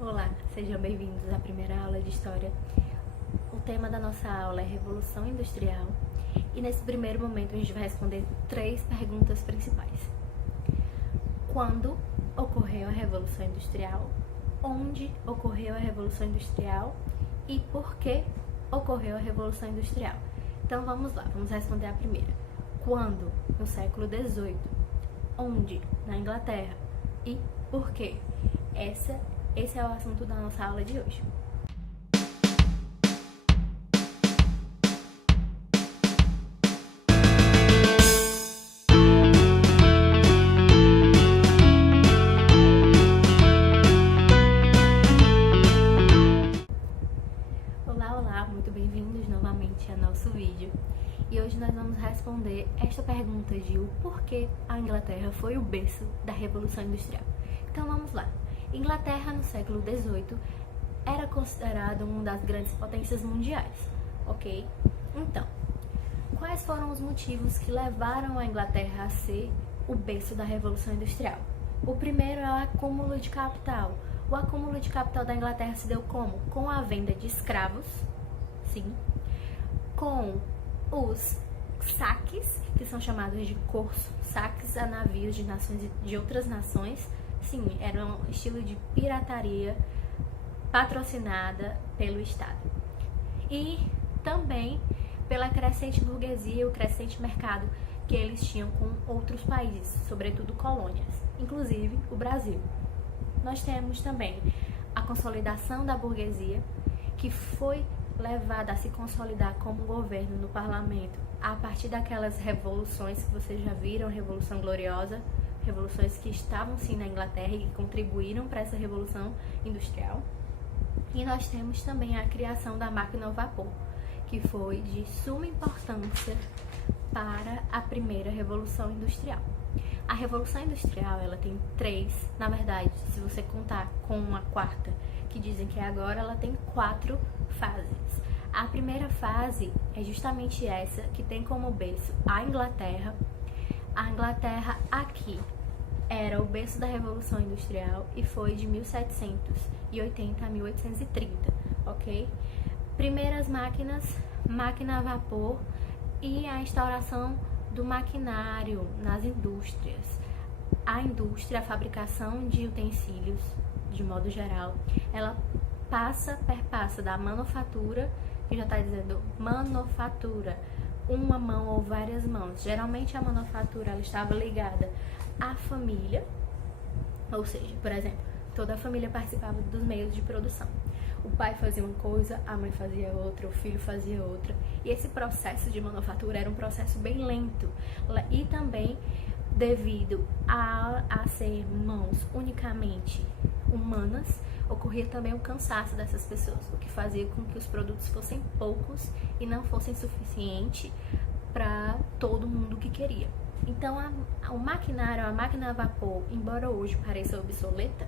Olá, sejam bem-vindos à primeira aula de História. O tema da nossa aula é Revolução Industrial e nesse primeiro momento a gente vai responder 3 perguntas principais. Quando ocorreu a Revolução Industrial? Onde ocorreu a Revolução Industrial? E por que ocorreu a Revolução Industrial? Então vamos lá, vamos responder a primeira. Quando? No século XVIII. Onde? Na Inglaterra. E por quê? Esse é o assunto da nossa aula de hoje. Olá, muito bem-vindos novamente ao nosso vídeo. E hoje nós vamos responder esta pergunta de o porquê a Inglaterra foi o berço da Revolução Industrial. Então vamos lá. Inglaterra, no século XVIII, era considerada uma das grandes potências mundiais, ok? Então, quais foram os motivos que levaram a Inglaterra a ser o berço da Revolução Industrial? O primeiro é o acúmulo de capital. O acúmulo de capital da Inglaterra se deu como? Com a venda de escravos, sim, com os saques, que são chamados de corso, saques a navios de outras nações. Sim, era um estilo de pirataria patrocinada pelo Estado. E também pela crescente burguesia e o crescente mercado que eles tinham com outros países, sobretudo colônias, inclusive o Brasil. Nós temos também a consolidação da burguesia, que foi levada a se consolidar como governo no parlamento a partir daquelas revoluções que vocês já viram, Revolução Gloriosa, revoluções que estavam sim na Inglaterra e que contribuíram para essa revolução industrial. E nós temos também a criação da máquina a vapor, que foi de suma importância para a primeira revolução industrial. A revolução industrial, ela tem 3, na verdade, se você contar com uma quarta, que dizem que é agora, ela tem 4 fases. A primeira fase é justamente essa, que tem como berço a Inglaterra. A Inglaterra aqui era o berço da Revolução Industrial e foi de 1780 a 1830, ok? Primeiras máquinas, máquina a vapor e a instauração do maquinário nas indústrias. A indústria, a fabricação de utensílios, de modo geral, ela perpassa da manufatura, que já está dizendo manufatura, uma mão ou várias mãos. Geralmente a manufatura ela estava ligada à família, ou seja, por exemplo, toda a família participava dos meios de produção. O pai fazia uma coisa, a mãe fazia outra, o filho fazia outra. E esse processo de manufatura era um processo bem lento. E também, devido a ser mãos unicamente humanas, ocorria também o cansaço dessas pessoas, o que fazia com que os produtos fossem poucos e não fossem suficientes para todo mundo que queria. Então, o maquinário, a máquina a vapor, embora hoje pareça obsoleta,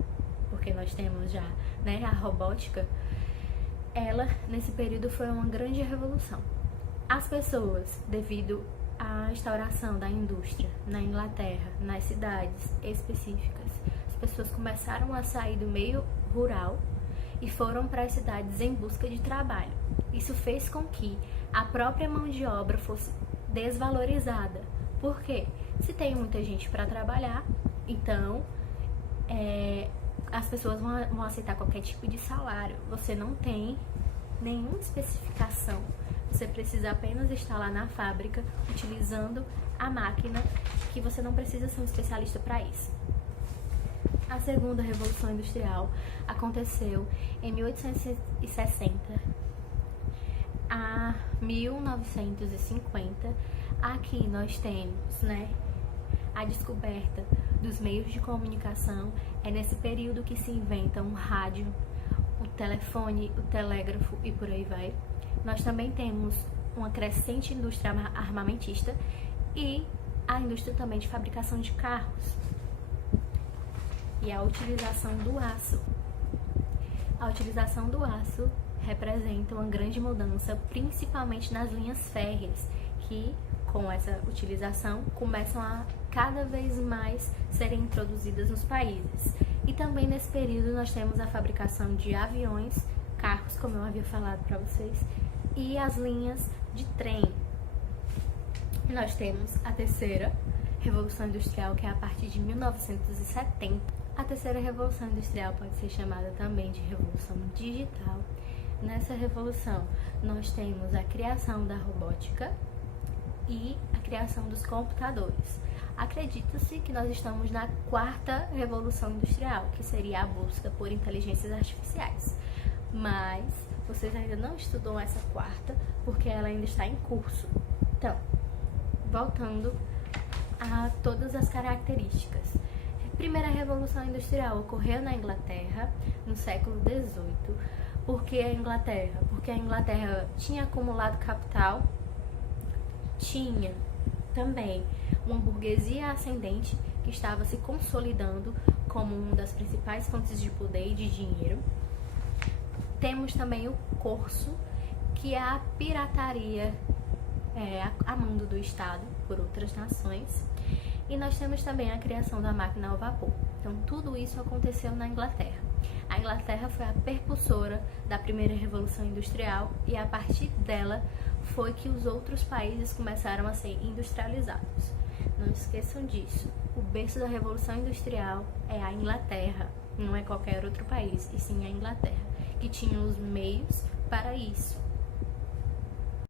porque nós temos já, né, a robótica, ela, nesse período, foi uma grande revolução. As pessoas, devido à instauração da indústria na Inglaterra, nas cidades específicas, as pessoas começaram a sair do meio rural e foram para as cidades em busca de trabalho. Isso fez com que a própria mão de obra fosse desvalorizada. Por quê? Se tem muita gente para trabalhar, então as pessoas vão aceitar qualquer tipo de salário. Você não tem nenhuma especificação. Você precisa apenas estar lá na fábrica utilizando a máquina, que você não precisa ser um especialista para isso. A segunda revolução industrial aconteceu em 1860 a 1950. Aqui nós temos, né, a descoberta dos meios de comunicação. É nesse período que se inventam o rádio, o telefone, o telégrafo e por aí vai. Nós também temos uma crescente indústria armamentista e a indústria também de fabricação de carros. E a utilização do aço. A utilização do aço representa uma grande mudança, principalmente nas linhas férreas, que com essa utilização começam a cada vez mais serem introduzidas nos países. E também nesse período nós temos a fabricação de aviões, carros, como eu havia falado para vocês, e as linhas de trem. E nós temos a terceira Revolução Industrial, que é a partir de 1970. A terceira Revolução Industrial pode ser chamada também de Revolução Digital. Nessa revolução, nós temos a criação da robótica e a criação dos computadores. Acredita-se que nós estamos na quarta Revolução Industrial, que seria a busca por inteligências artificiais. Mas vocês ainda não estudam essa quarta, porque ela ainda está em curso. Então, voltando a todas as características. A primeira Revolução Industrial ocorreu na Inglaterra, no século XVIII. Por que a Inglaterra? Porque a Inglaterra tinha acumulado capital, tinha também uma burguesia ascendente que estava se consolidando como uma das principais fontes de poder e de dinheiro. Temos também o corso, que é a pirataria a mando do Estado por outras nações. E nós temos também a criação da máquina ao vapor. Então, tudo isso aconteceu na Inglaterra. A Inglaterra foi a percussora da primeira Revolução Industrial e a partir dela foi que os outros países começaram a ser industrializados. Não esqueçam disso. O berço da Revolução Industrial é a Inglaterra, não é qualquer outro país, e sim a Inglaterra, que tinha os meios para isso.